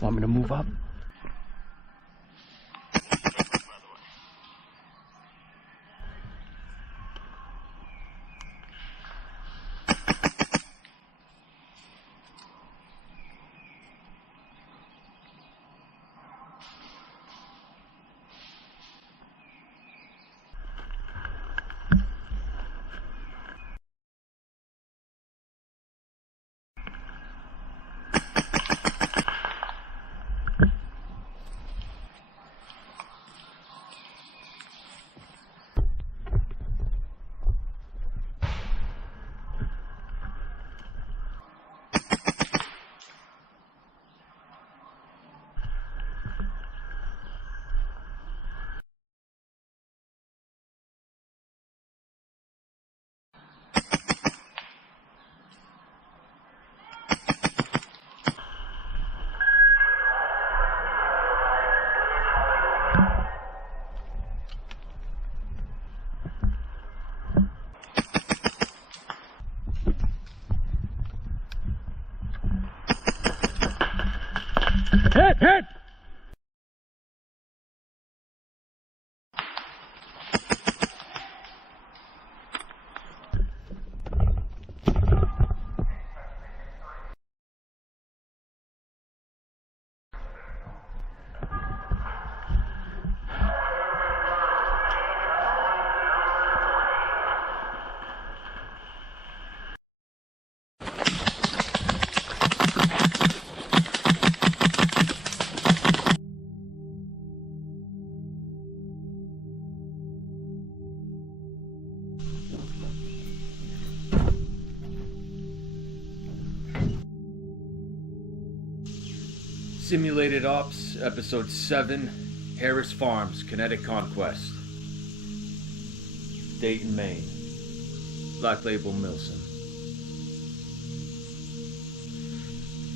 Want me to move up? Hit! Simulated Ops, Episode 7, Harris Farms, Kinetic Konquest. Dayton, Maine. Black Label Milsim.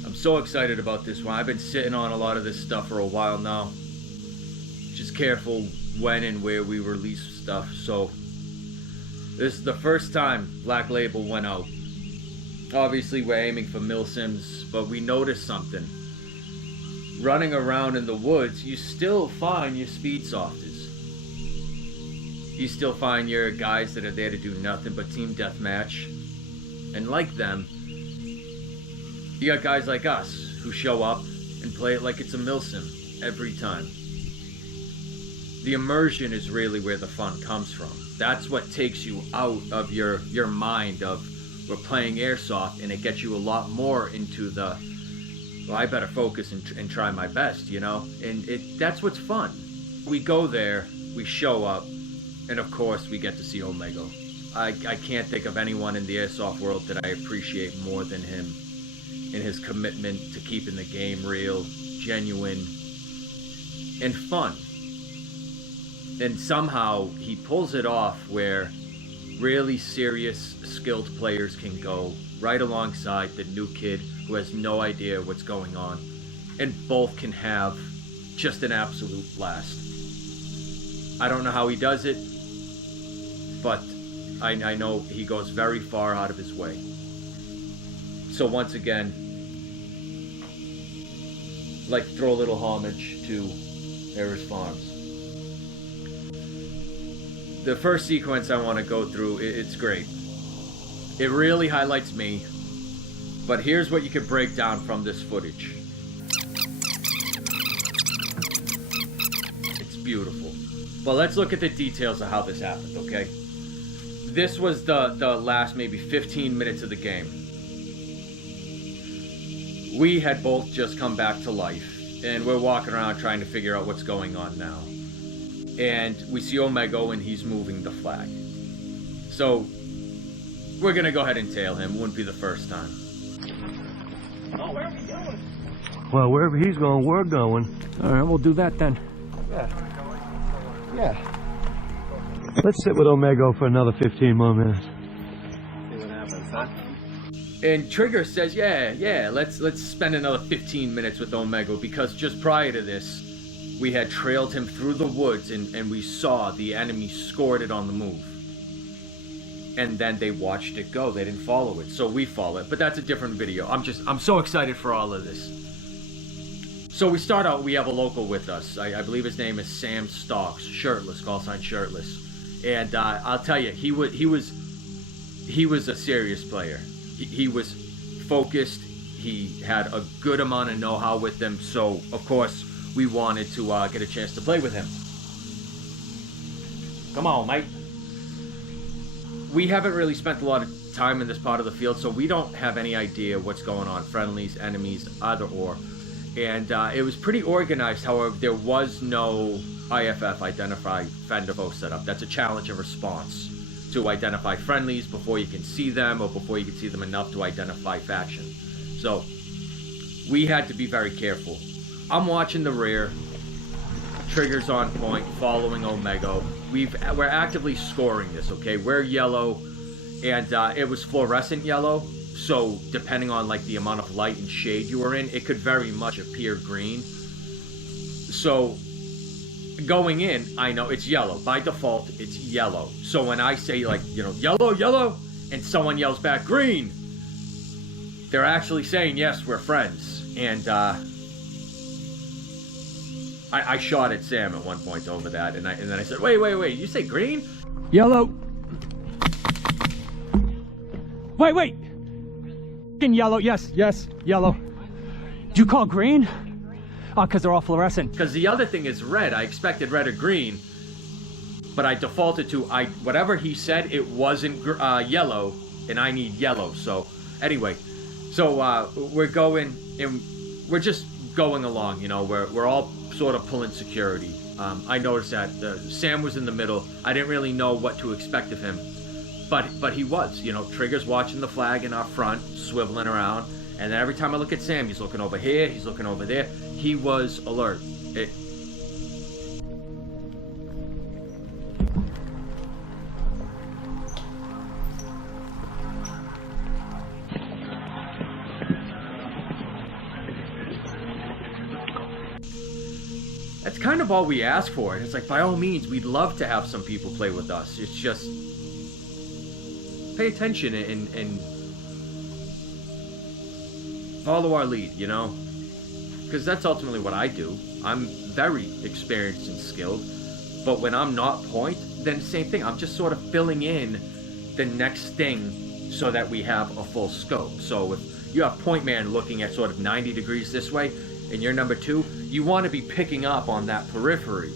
I'm so excited about this one. I've been sitting on a lot of this stuff for a while now. Just careful when and where we release stuff. So, this is the first time Black Label went out. Obviously, we're aiming for milsims, but we noticed something. Running around in the woods, you still find your speed softers. You still find your guys that are there to do nothing but team deathmatch. And like them, you got guys like us who show up and play it like it's a milsim every time. The immersion is really where the fun comes from. That's what takes you out of your mind of we're playing airsoft, and it gets you a lot more into the well, I better focus and try my best, you know? And that's what's fun. We go there, we show up, and of course we get to see Omega. I can't think of anyone in the airsoft world that I appreciate more than him in his commitment to keeping the game real, genuine, and fun. And somehow he pulls it off where really serious, skilled players can go right alongside the new kid who has no idea what's going on, and both can have just an absolute blast. I don't know how he does it, but I know he goes very far out of his way. So once again, I'd like to throw a little homage to Harris Farms. The first sequence I want to go through, it's great. It really highlights me, but here's what you can break down from this footage. It's beautiful. But let's look at the details of how this happened, okay? This was the last maybe 15 minutes of the game. We had both just come back to life, and we're walking around trying to figure out what's going on now. And we see Omega and he's moving the flag. So, we're gonna go ahead and tail him. Wouldn't be the first time. Oh, where are we going? Well, wherever he's going, we're going. All right, we'll do that then. Yeah. Let's sit with Omega for another 15 more minutes. See what happens, huh? And Trigger says, yeah, let's spend another 15 minutes with Omega, because just prior to this, we had trailed him through the woods and we saw the enemy scored it on the move. and then they watched it go. They didn't follow it, so we follow it. But that's a different video. I'm so excited for all of this. So we start out, we have a local with us. I believe his name is Sam Stocks, shirtless, Callsign shirtless. And I'll tell you, he was a serious player. He was focused. He had a good amount of know-how with him. So of course we wanted to get a chance to play with him. Come on, mate. We haven't really spent a lot of time in this part of the field, so we don't have any idea what's going on. Friendlies, enemies, either or. And it was pretty organized. However, there was no IFF, Identify Friend or Foe setup. That's a challenge and response to identify friendlies before you can see them, or before you can see them enough to identify faction. So we had to be very careful. I'm watching the rear. Triggers on point, following Omega. We're actively scoring this, okay? We're yellow, and it was fluorescent yellow. So depending on like the amount of light and shade you were in, it could very much appear green. So going in, I know it's yellow. By default, it's yellow. So when I say like, you know, yellow, yellow, and someone yells back green, they're actually saying, yes, we're friends. And I shot at Sam at one point over that, and then I said, wait, you say green? Yellow. Wait. In yellow, yes, yellow. Do you call green? Oh, because they're all fluorescent. Because the other thing is red. I expected red or green, but I defaulted to whatever he said. It wasn't yellow, and I need yellow. So anyway, we're going, and we're just going along. You know, we're all sort of pulling security. I noticed that Sam was in the middle. I didn't really know what to expect of him, but he was. You know, Trigger's watching the flag in our front, swiveling around, and then every time I look at Sam, he's looking over here, he's looking over there. He was alert. That's kind of all we ask for. It's like, by all means, we'd love to have some people play with us. It's just pay attention and follow our lead, you know? Because that's ultimately what I do. I'm very experienced and skilled, but when I'm not point, then the same thing. I'm just sort of filling in the next thing so that we have a full scope. So if you have point man looking at sort of 90 degrees this way, and you're number 2, you want to be picking up on that periphery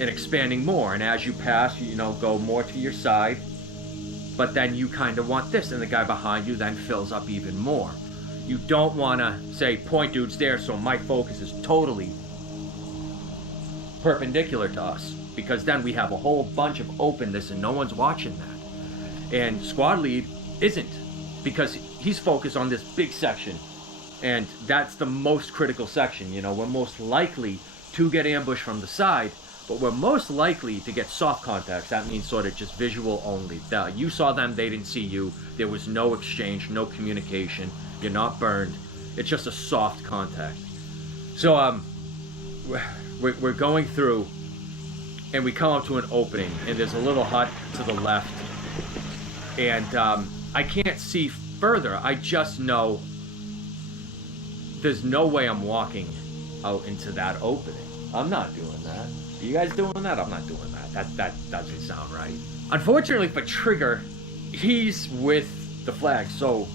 and expanding more. And as you pass, you know, go more to your side, but then you kind of want this, and the guy behind you then fills up even more. You don't want to say, point dude's there, so my focus is totally perpendicular to us, because then we have a whole bunch of openness and no one's watching that. And squad lead isn't, because he's focused on this big section. And that's the most critical section. You know, we're most likely to get ambushed from the side, but we're most likely to get soft contacts. That means sort of just visual only. You saw them, they didn't see you. There was no exchange, no communication. You're not burned. It's just a soft contact. So we're going through, and we come up to an opening, and there's a little hut to the left, and I can't see further. I just know there's no way I'm walking out into that opening. I'm not doing that. Are you guys doing that? I'm not doing that. That doesn't sound right. Unfortunately for Trigger, he's with the flag, so,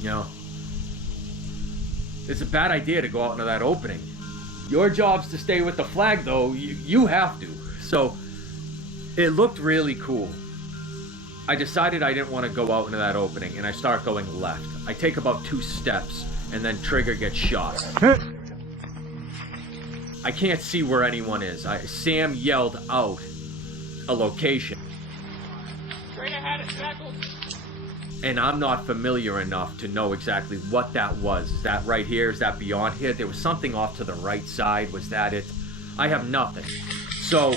you know, it's a bad idea to go out into that opening. Your job's to stay with the flag, though. You have to. So it looked really cool. I decided I didn't want to go out into that opening, and I start going left. I take about 2 steps, and then Trigger gets shot. I can't see where anyone is. Sam yelled out a location. Straight ahead, it's Beckles. And I'm not familiar enough to know exactly what that was. Is that right here? Is that beyond here? There was something off to the right side. Was that it? I have nothing. So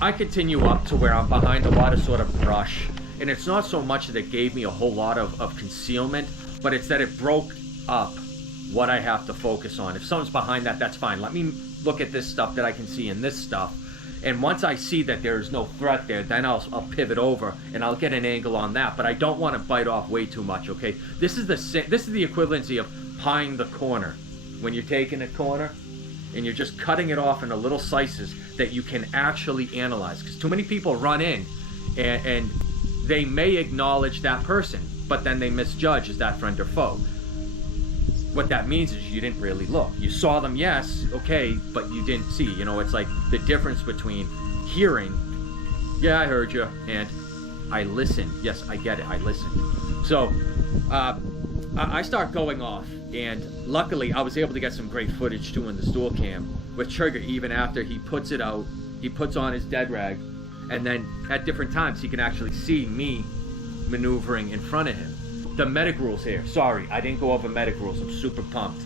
I continue up to where I'm behind a lot of sort of brush. And it's not so much that it gave me a whole lot of concealment, but it's that it broke up what I have to focus on. If someone's behind that, that's fine. Let me look at this stuff that I can see in this stuff. And once I see that there's no threat there, then I'll pivot over and I'll get an angle on that. But I don't want to bite off way too much, okay? This is the equivalency of pieing the corner. When you're taking a corner and you're just cutting it off into little slices that you can actually analyze. Because too many people run in and they may acknowledge that person, but then they misjudge, is that friend or foe? What that means is you didn't really look. You saw them, yes, okay, but you didn't see. You know, it's like the difference between hearing, yeah, I heard you, and I listened. Yes, I get it, I listened. So I start going off, and luckily I was able to get some great footage too in the dual cam with Trigger. Even after he puts it out, he puts on his dead rag, and then at different times he can actually see me maneuvering in front of him. The medic rules here. Sorry, I didn't go over medic rules. I'm super pumped.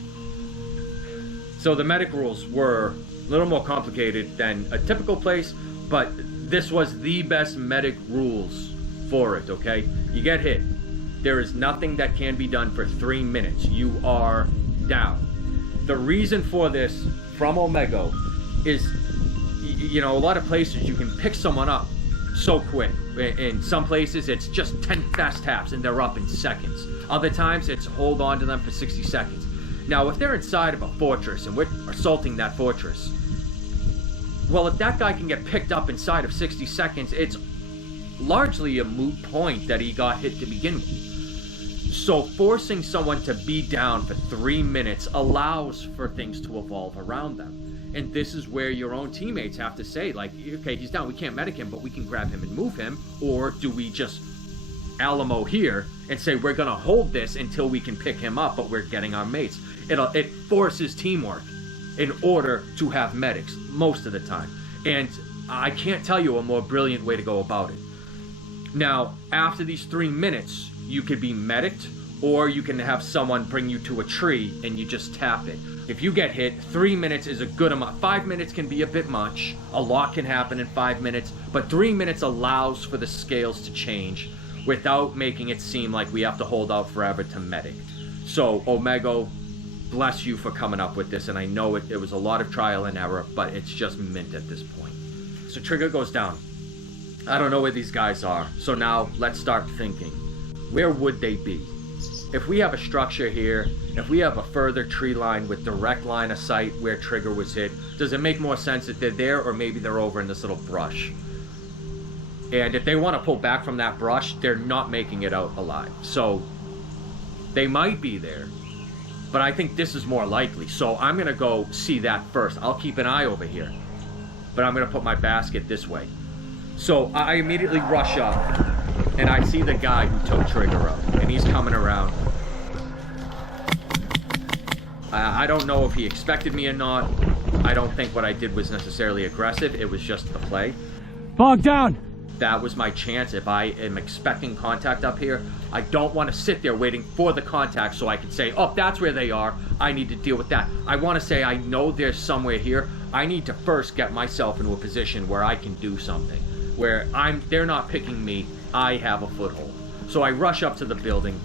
So the medic rules were a little more complicated than a typical place, but this was the best medic rules for it, okay? You get hit. There is nothing that can be done for 3 minutes. You are down. The reason for this from Omega is, you know, a lot of places you can pick someone up so quick. In some places it's just 10 fast taps and they're up in seconds. Other times it's hold on to them for 60 seconds. Now if they're inside of a fortress and we're assaulting that fortress, well, if that guy can get picked up inside of 60 seconds, it's largely a moot point that he got hit to begin with. So forcing someone to be down for 3 minutes allows for things to evolve around them. And this is where your own teammates have to say, like, okay, he's down, we can't medic him, but we can grab him and move him. Or do we just Alamo here and say, we're gonna hold this until we can pick him up, but we're getting our mates. It forces teamwork in order to have medics most of the time. And I can't tell you a more brilliant way to go about it. Now, after these 3 minutes, you could be medicked, or you can have someone bring you to a tree and you just tap it. If you get hit, 3 minutes is a good amount. 5 minutes can be a bit much. A lot can happen in 5 minutes, but 3 minutes allows for the scales to change without making it seem like we have to hold out forever to medic. So Omega, bless you for coming up with this, and I know it was a lot of trial and error, but it's just mint at this point. So Trigger goes down. I don't know where these guys are, so now let's start thinking. Where would they be? If we have a structure here, if we have a further tree line with direct line of sight where Trigger was hit, does it make more sense that they're there, or maybe they're over in this little brush? And if they want to pull back from that brush, they're not making it out alive. So they might be there, but I think this is more likely. So I'm going to go see that first. I'll keep an eye over here, but I'm going to put my basket this way. So I immediately rush up, and I see the guy who took Trigger up, and he's coming around. I don't know if he expected me or not. I don't think what I did was necessarily aggressive. It was just the play. Bog down! That was my chance. If I am expecting contact up here, I don't want to sit there waiting for the contact so I can say, oh, that's where they are. I need to deal with that. I want to say, I know there's somewhere here. I need to first get myself into a position where I can do something. Where they're not picking me, I have a foothold. So I rush up to the building,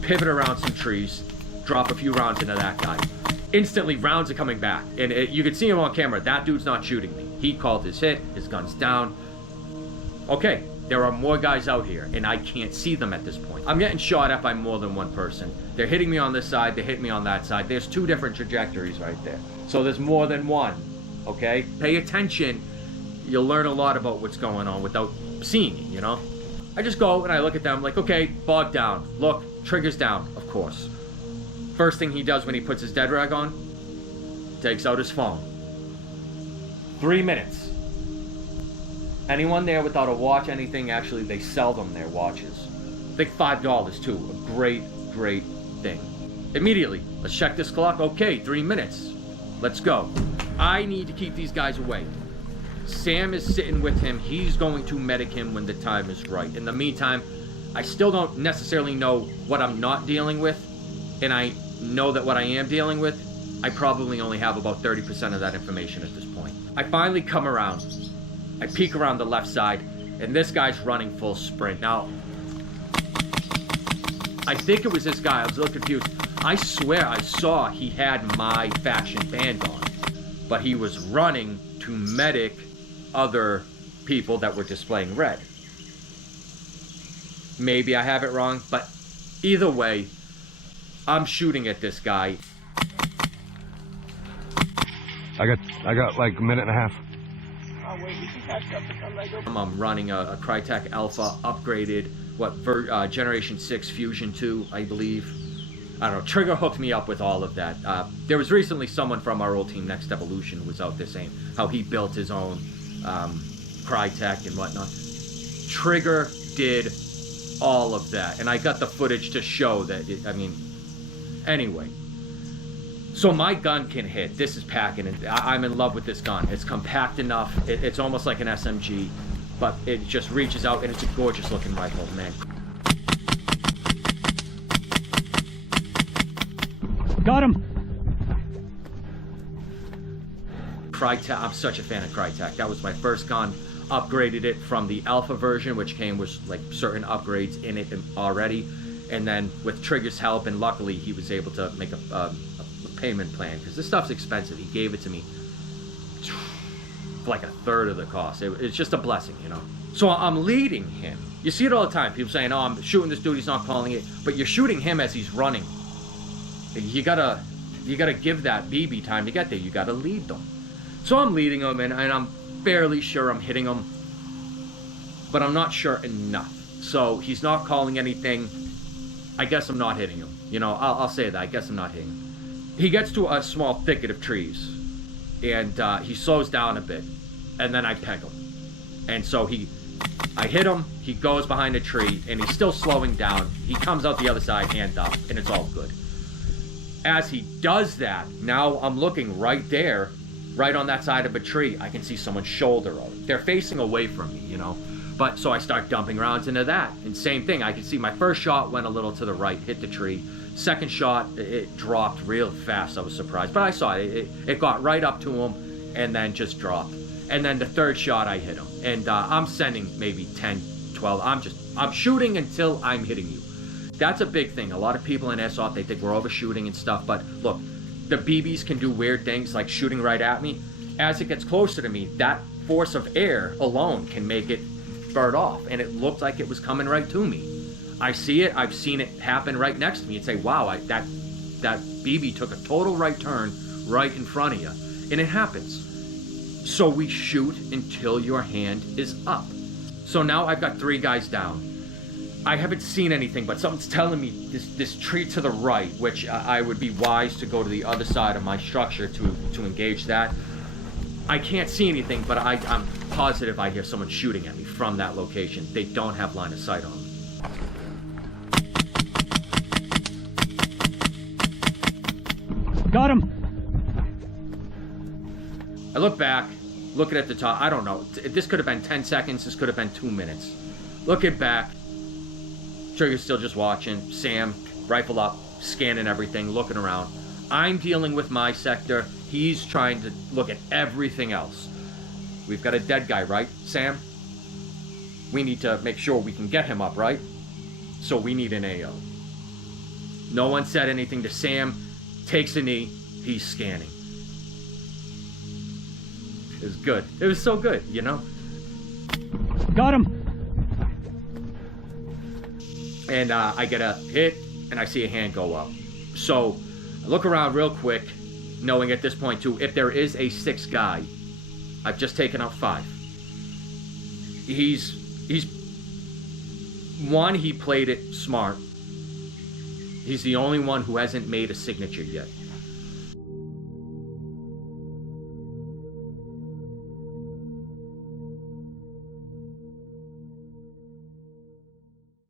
pivot around some trees, drop a few rounds into that guy. Instantly, rounds are coming back. And you can see him on camera. That dude's not shooting me. He called his hit, his gun's down. Okay, there are more guys out here, and I can't see them at this point. I'm getting shot at by more than one person. They're hitting me on this side, they hit me on that side. There's 2 different trajectories right there. So there's more than one, okay? Pay attention. You'll learn a lot about what's going on without seeing it, you know? I just go and I look at them like, okay, bog down. Look, Trigger's down, of course. First thing he does when he puts his dead rag on, takes out his phone. 3 minutes. Anyone there without a watch, anything, actually, they sell them their watches. I think $5 too, a great, great thing. Immediately, let's check this clock. Okay, 3 minutes. Let's go. I need to keep these guys away. Sam is sitting with him. He's going to medic him when the time is right. In the meantime, I still don't necessarily know what I'm not dealing with, and I know that what I am dealing with, I probably only have about 30% of that information at this point. I finally come around. I peek around the left side, and this guy's running full sprint. Now, I think it was this guy. I was a little confused. I swear I saw he had my faction band on, but he was running to medic other people that were displaying red. Maybe I have it wrong, but either way, I'm shooting at this guy. I got like a minute and a half. Oh, wait, you can catch up with Omega. I'm running a Crytek Alpha upgraded, Generation 6 Fusion 2, I believe. I don't know, Trigger hooked me up with all of that. There was recently someone from our old team, Next Evolution, who was out there saying how he built his own Crytek and whatnot. Trigger did all of that, and I got the footage to show that, anyway. So my gun can hit. This is packing, and I'm in love with this gun. It's compact enough. It's almost like an SMG, but it just reaches out, and it's a gorgeous looking rifle, man. Got him. Crytek, I'm such a fan of Crytek. That was my first gun. Upgraded it from the Alpha version, which came with like certain upgrades in it already, and then with Trigger's help, and luckily he was able to make a payment plan, because this stuff's expensive. He gave it to me for like a third of the cost. It's just a blessing, you know. So I'm leading him. You see it all the time. People saying, "Oh, I'm shooting this dude. He's not calling it," but you're shooting him as he's running. You gotta give that BB time to get there. You gotta lead them. So I'm leading him, and I'm fairly sure I'm hitting him, but I'm not sure enough. So he's not calling anything. I guess I'm not hitting him. You know, I'll say that. I guess I'm not hitting him. He gets to a small thicket of trees, and he slows down a bit, and then I peg him. And so I hit him, he goes behind a tree, and he's still slowing down. He comes out the other side, hand up, and it's all good. As he does that, now I'm looking right there, right on that side of a tree. I can see someone's shoulder. They're facing away from me, you know. But so I start dumping rounds into that, and same thing. I can see my first shot went a little to the right, hit the tree. Second shot, it dropped real fast. I was surprised, but I saw it. It got right up to him, and then just dropped. And then the third shot, I hit him, and I'm sending maybe 10, 12. I'm shooting until I'm hitting you. That's a big thing. A lot of people in airsoft, they think we're overshooting and stuff, but look, the BBs can do weird things like shooting right at me. As it gets closer to me, that force of air alone can make it bird off, and it looked like it was coming right to me. I see it. I've seen it happen right next to me and say, wow, that BB took a total right turn right in front of you, and it happens. So we shoot until your hand is up. So now I've got 3 guys down. I haven't seen anything, but something's telling me this tree to the right, which I would be wise to go to the other side of my structure to engage that. I can't see anything, but I'm positive I hear someone shooting at me from that location. They don't have line of sight on them. Got him. I look back, looking at the top. I don't know. This could have been 10 seconds. This could have been 2 minutes. Looking back, Trigger's still just watching. Sam, rifle up, scanning everything, looking around. I'm dealing with my sector. He's trying to look at everything else. We've got a dead guy, right, Sam? We need to make sure we can get him up, right? So we need an AO. No one said anything to Sam. Takes a knee. He's scanning. It was good. It was so good, you know? Got him. And I get a hit, and I see a hand go up. So I look around real quick, knowing at this point, too, if there is a 6th guy, I've just taken out 5. He's one, he played it smart. He's the only one who hasn't made a signature yet.